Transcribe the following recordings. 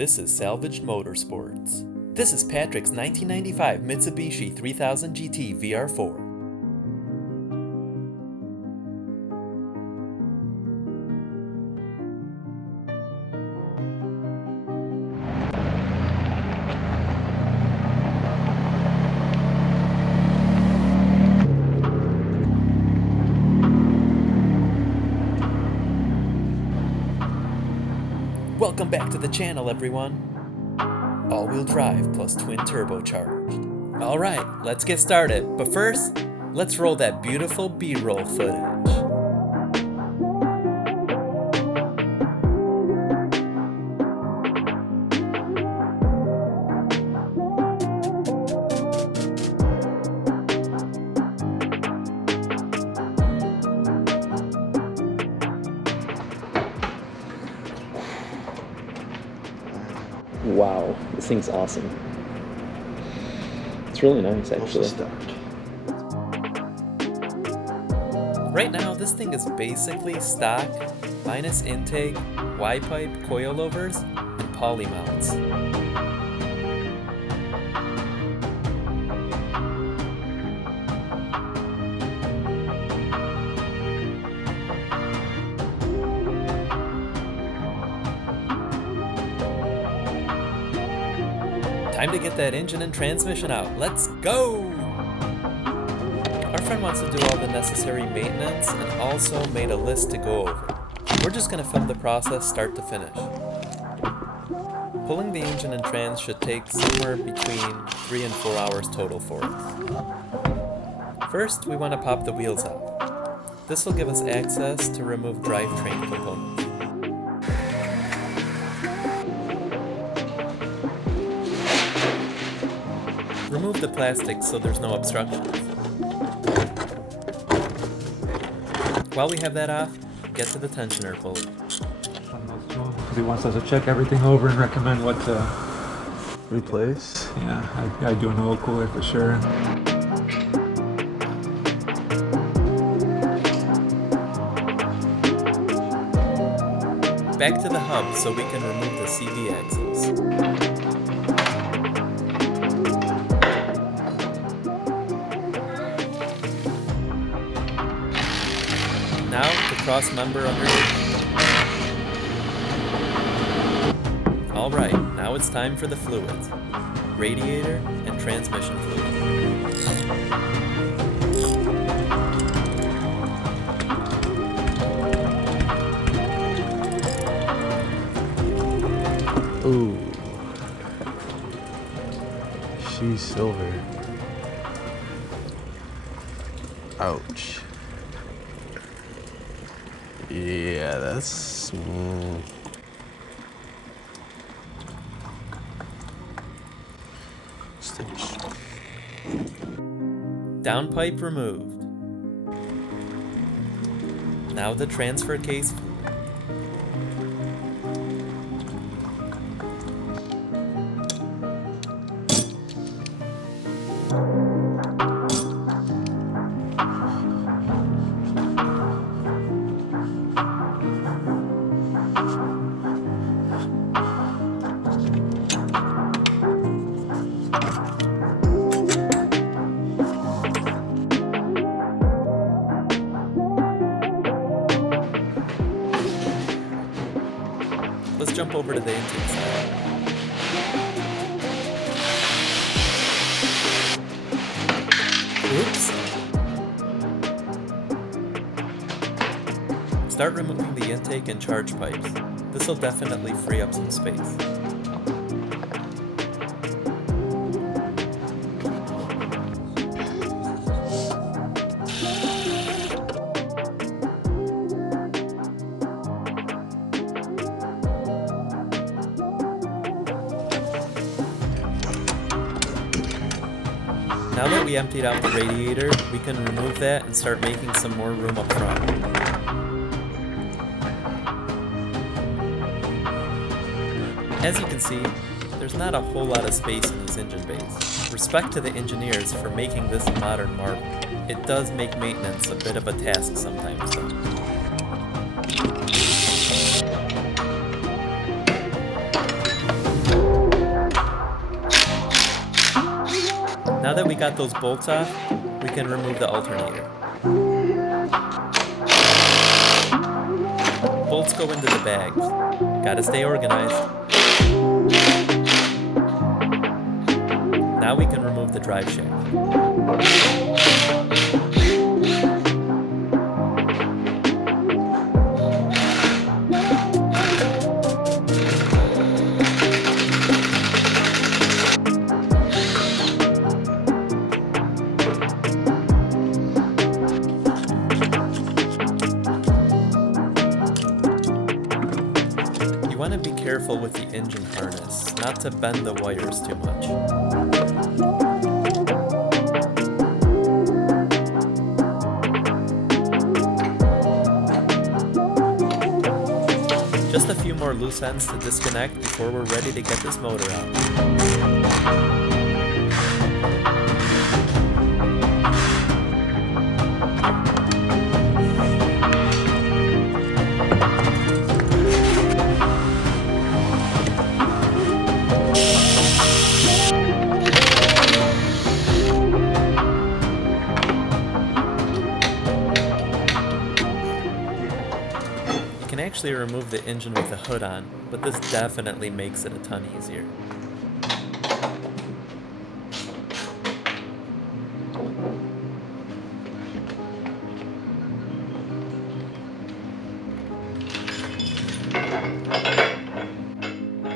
This is Salvaged Motorsports. This is Patrick's 1995 Mitsubishi 3000 GT Vr4. Welcome back to the channel, everyone. All-wheel drive plus twin turbocharged. Alright, let's get started, but first, let's roll that beautiful B-roll footage. Wow, this thing's awesome. It's really nice, actually. Right now, this thing is basically stock, minus intake, Y-pipe, coilovers, and poly mounts. Time to get that engine and transmission out. Let's go! Our friend wants to do all the necessary maintenance and also made a list to go over. We're just going to film the process start to finish. Pulling the engine and trans should take somewhere between 3 and 4 hours total for us. First, we want to pop the wheels off. This will give us access to remove drivetrain components. Remove the plastic so there's no obstructions. While we have that off, get to the tensioner pulley. Because he wants us to check everything over and recommend what to replace. Yeah, I do an oil cooler for sure. Back to the hub so we can remove the CV axles. Now, the cross member underneath. Alright, now it's time for the fluids. Radiator and transmission fluid. Ooh. She's silver. Ouch. Yeah, that's... Stitch. Downpipe removed. Now the transfer case fluid. Let's jump over to the intake side. Oops! Start removing the intake and charge pipes. This will definitely free up some space. Now that we emptied out the radiator, we can remove that and start making some more room up front. As you can see, there's not a whole lot of space in this engine base. Respect to the engineers for making this a modern marvel. It does make maintenance a bit of a task sometimes though. Now that we got those bolts off, we can remove the alternator. Bolts go into the bags. Gotta stay organized. Now we can remove the drive shaft. You want to be careful with the engine harness, not to bend the wires too much. Just a few more loose ends to disconnect before we're ready to get this motor out. You can actually remove the engine with the hood on, but this definitely makes it a ton easier.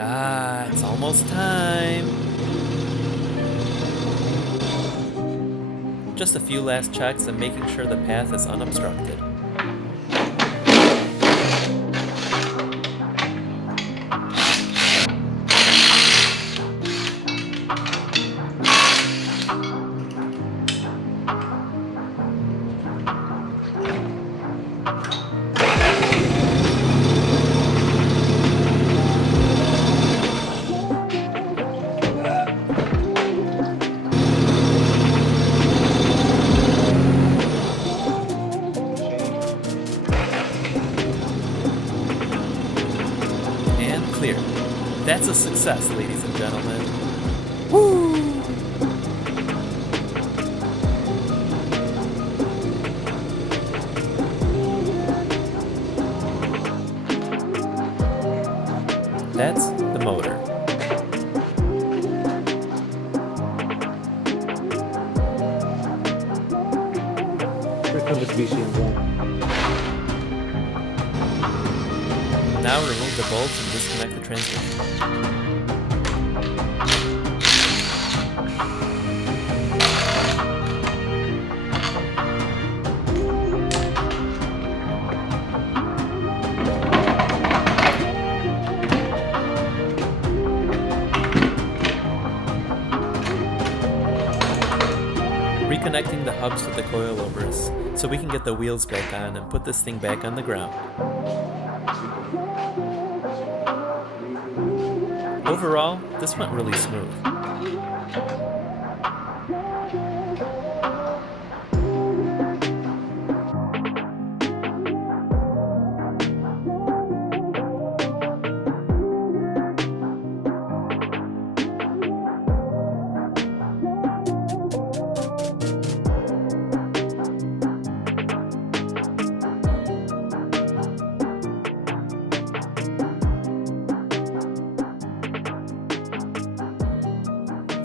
Ah, it's almost time. Just a few last checks and making sure the path is unobstructed. Clear. That's a success, ladies and gentlemen. Woo! That's the motor. Here comes the VC. Now remove the bolts and disconnect the transmission. Reconnecting the hubs to the coilovers so we can get the wheels back on and put this thing back on the ground. Overall, this went really smooth.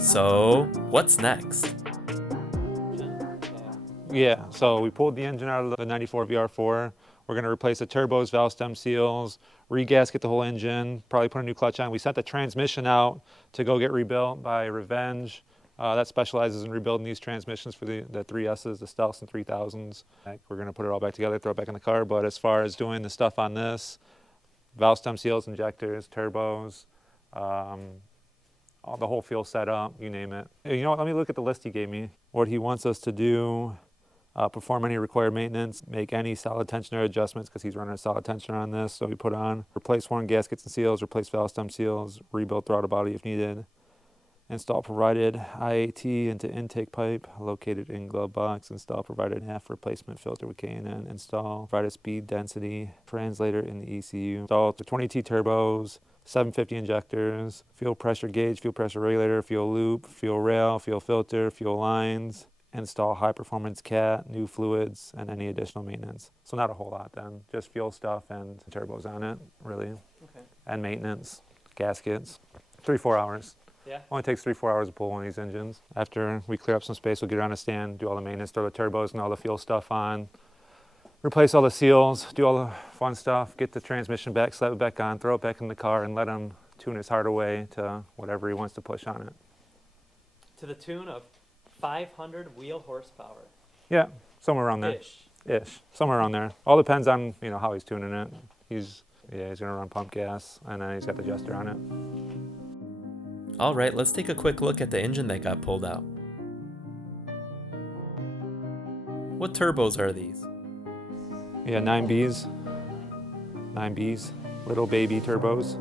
So, what's next? Yeah, so we pulled the engine out of the 94 VR4. We're going to replace the turbos, valve stem seals, regasket the whole engine, probably put a new clutch on. We sent the transmission out to go get rebuilt by Revenge. That specializes in rebuilding these transmissions for the 3S's, the Stealths and 3000s. We're going to put it all back together, throw it back in the car. But as far as doing the stuff on this, valve stem seals, injectors, turbos, the whole fuel setup, you name it. You know what, let me look at the list he gave me. What he wants us to do, perform any required maintenance, make any solid tensioner adjustments, because he's running a solid tensioner on this, so we put on, replace worn gaskets and seals, replace valve stem seals, rebuild throttle body if needed, install provided IAT into intake pipe located in glove box, install provided half replacement filter with K&N, install provided speed density translator in the ECU, install the 20T turbos, 750 injectors, fuel pressure gauge, fuel pressure regulator, fuel loop, fuel rail, fuel filter, fuel lines, install high performance cat, new fluids, and any additional maintenance. So not a whole lot then, just fuel stuff and turbos on it, really. Okay. And maintenance, gaskets, 3-4 hours. Yeah. Only takes 3-4 hours to pull one of these engines. After we clear up some space, we'll get around a stand, do all the maintenance, throw the turbos and all the fuel stuff on, replace all the seals, do all the fun stuff, get the transmission back, slap it back on, throw it back in the car, and let him tune his heart away to whatever he wants to push on it. To the tune of 500 wheel horsepower. Yeah, somewhere around there. Ish, somewhere around there. All depends on how he's tuning it. He's gonna run pump gas, and then he's got the adjuster on it. All right, let's take a quick look at the engine that got pulled out. What turbos are these? Yeah, 9Bs, little baby turbos.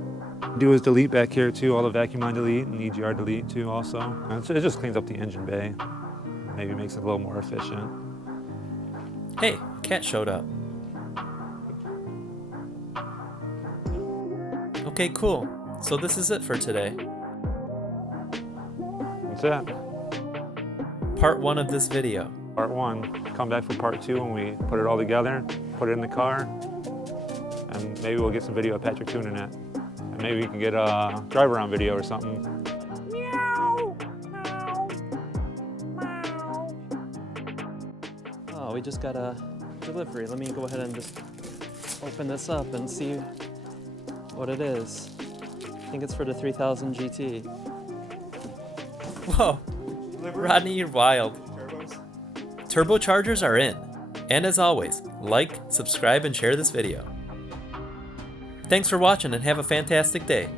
Do his delete back here too, all the vacuum line delete and EGR delete too also. And so it just cleans up the engine bay. Maybe makes it a little more efficient. Hey, cat showed up. Okay, cool. So this is it for today. That's it. Part 1 of this video. Part 1. Come back for part 2 when we put it all together, put it in the car, and maybe we'll get some video of Patrick tuning it. And maybe we can get a drive around video or something. Oh, we just got a delivery. Let me go ahead and just open this up and see what it is. I think it's for the 3000 GT. Whoa, Rodney, you're wild. Turbochargers are in. And as always, like, subscribe, and share this video. Thanks for watching and have a fantastic day.